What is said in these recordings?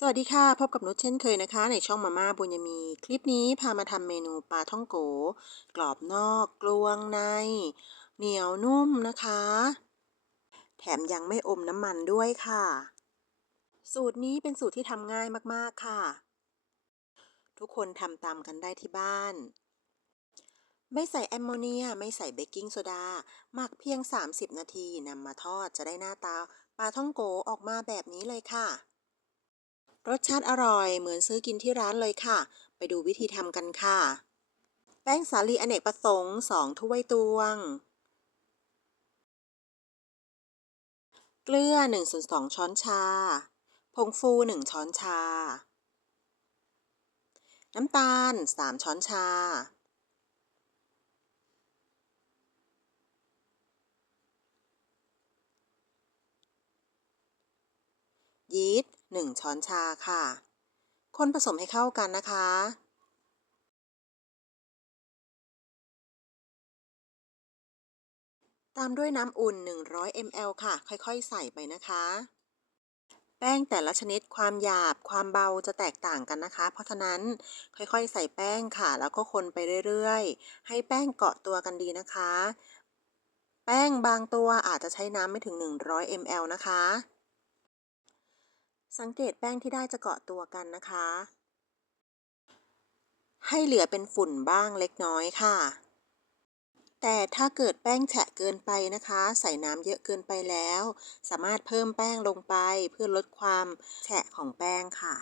สวัสดีค่ะ พบกับนุชเช่นเคยนะคะ ในช่องมาม่าบุญยมี คลิปนี้พามาทำเมนูปลาท่องโก กรอบนอกกลวงใน เหนียวนุ่มนะคะ แถมยังไม่อมน้ำมันด้วยค่ะ สูตรนี้เป็นสูตรที่ทำง่ายมากๆค่ะ ทุกคนทำตามกันได้ที่บ้าน ไม่ใส่แอมโมเนียไม่ใส่เบกกิ้งโซดาหมักเพียง 30 นาทีนำมาทอดจะได้หน้าตาปลาท่องโกออกมาแบบนี้เลยค่ะ รสชาติอร่อย เหมือนซื้อกินที่ร้านเลยค่ะ ไปดูวิธีทำกันค่ะ แป้งสาลีอเนกประสงค์2ถ้วยตวง เกลือ1ส่วน2ช้อนชา ผงฟู 1 ช้อนชา น้ำตาล 3 ช้อนชายีสต์ 1 ช้อนชาค่ะ คนผสมให้เข้ากันนะคะ ตามด้วยน้ำอุ่น 100 ml ค่ะ ค่อยๆ ใส่ไปนะคะ แป้งแต่ละชนิดความหยาบความเบาจะแตกต่างกันนะคะ เพราะฉะนั้นค่อยๆ ใส่แป้งค่ะ แล้วก็คนไปเรื่อยๆ ให้แป้งเกาะตัวกันดีนะคะ แป้งบางตัวอาจจะใช้น้ำไม่ถึง 100 ml นะคะ สังเกตแป้งที่ได้จะเกาะตัวกันนะคะ ให้เหลือเป็นฝุ่นบ้างเล็กน้อยค่ะ แต่ถ้าเกิดแป้งแฉะเกินไปนะคะ ใส่น้ำเยอะเกินไปแล้ว สามารถเพิ่มแป้งลงไปเพื่อลดความแฉะของแป้งค่ะ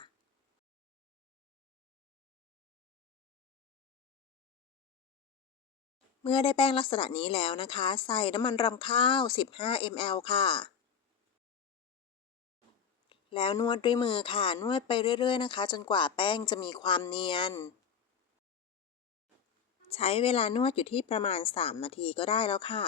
เมื่อได้แป้งลักษณะนี้แล้วนะคะ ใส่น้ำมันรำข้าว 15 ml ค่ะ แล้วนวดด้วยมือค่ะ นวดไปเรื่อย ๆ นะคะ จนกว่าแป้งจะมีความเนียน ใช้เวลานวดอยู่ที่ประมาณ 3 นาทีก็ได้แล้วค่ะ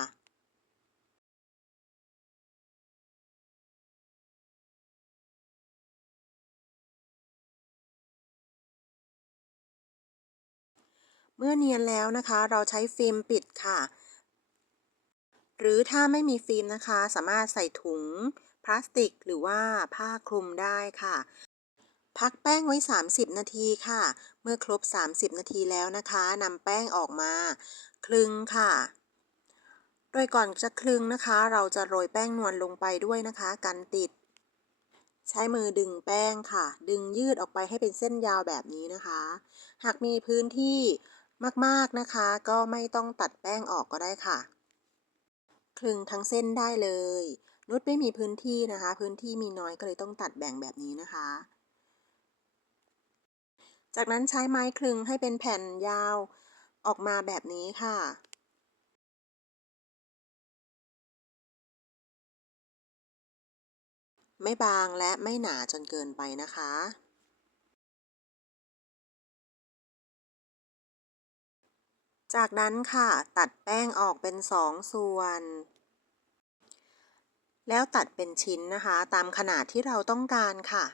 เมื่อเนียนแล้วนะคะ เราใช้ฟิล์มปิดค่ะ หรือถ้าไม่มีฟิล์มนะคะ สามารถใส่ถุง พลาสติกหรือว่าผ้าคลุมได้ค่ะ พักแป้งไว้ 30 นาทีค่ะ เมื่อครบ 30 นาทีแล้วนะคะนำแป้งออกมา คลึงค่ะ โดยก่อนจะคลึงนะคะ เราจะโรยแป้งนวลลงไปด้วยนะคะ กันติด ใช้มือดึงแป้งค่ะ ดึงยืดออกไปให้เป็นเส้นยาวแบบนี้นะคะ หากมีพื้นที่มากๆนะคะ ก็ไม่ต้องตัดแป้งออกก็ได้ค่ะ คลึงทั้งเส้นได้เลย นุชไม่มีพื้นที่นะคะ พื้นที่มีน้อยก็เลยต้องตัดแบ่งแบบนี้นะคะ จากนั้นใช้ไม้คลึงให้เป็นแผ่นยาวออกมาแบบนี้ค่ะไม่บางและไม่หนาจนเกินไปนะคะ จากนั้นค่ะ ตัดแป้งออกเป็นสองส่วน แล้วตัดเป็นชิ้นนะคะ ตามขนาดที่เราต้องการค่ะ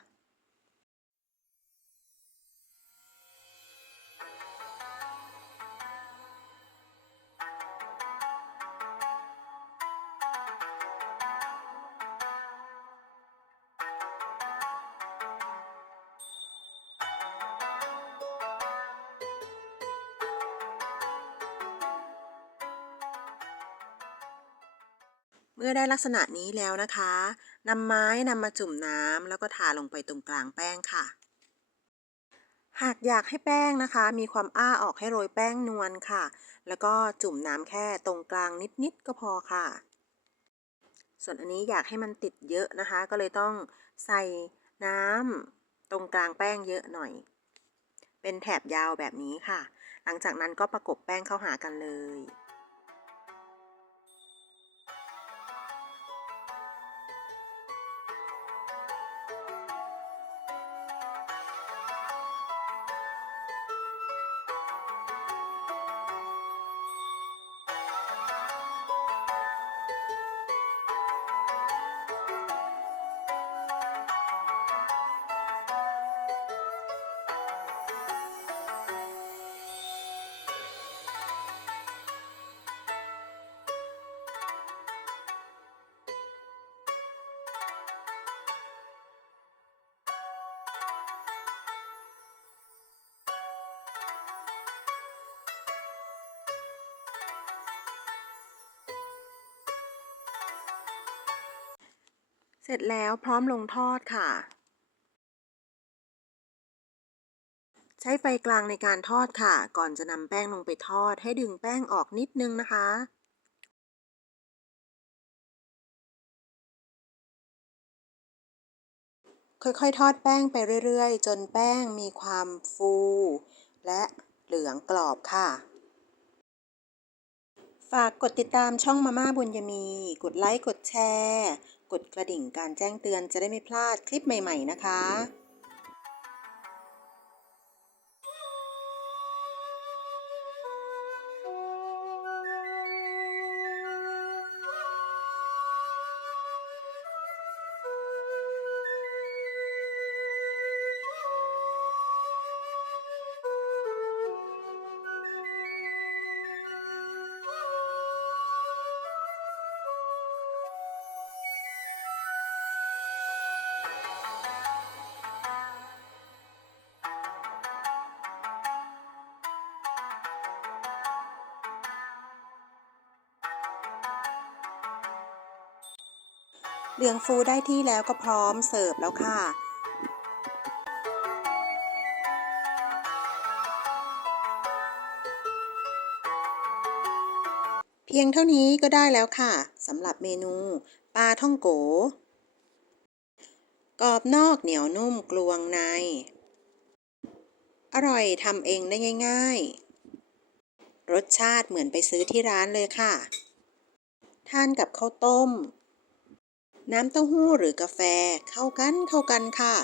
มื่อได้ลักษณะนี้แล้วนะคะนำไม้นำมาจุ่มน้ำแล้วก็ทาลงไปตรงกลางแป้งค่ะ หากอยากให้แป้งนะคะ มีความอ้าออกให้โรยแป้งนวลค่ะ แล้วก็จุ่มน้ำแค่ตรงกลางนิดๆก็พอค่ะ ส่วนอันนี้อยากให้มันติดเยอะนะคะ ก็เลยต้องใส่น้ำตรงกลางแป้งเยอะหน่อย เป็นแถบยาวแบบนี้ค่ะ หลังจากนั้นก็ประกบแป้งเข้าหากันเลย ร็จแล้วพร้อมลงทอดค่ะ ใช้ไฟกลางในการทอดค่ะ ก่อนจะนำแป้งลงไปทอดให้ดึงแป้งออกนิดนึงนะคะค่อยๆ ทอดแป้งไปเรื่อยๆ จนแป้งมีความฟู และเหลืองกรอบค่ะ ฝากกดติดตามช่องมาม่าบุญยมี กดไลค์ กดแชร์ กดกระดิ่งการแจ้งเตือนจะได้ไม่พลาดคลิปใหม่ ๆ นะคะ เหลืองฟูได้ที่แล้วก็พร้อมเสิร์ฟแล้วค่ะ เพียงเท่านี้ก็ได้แล้วค่ะสำหรับเมนูปลาท่องโก กรอบนอกเหนียวนุ่มกลวงใน อร่อยทำเองได้ง่าย ๆ รสชาติเหมือนไปซื้อที่ร้านเลยค่ะ ทานกับข้าวต้ม น้ำเต้าหู้หรือกาแฟเข้ากันเข้ากันค่ะ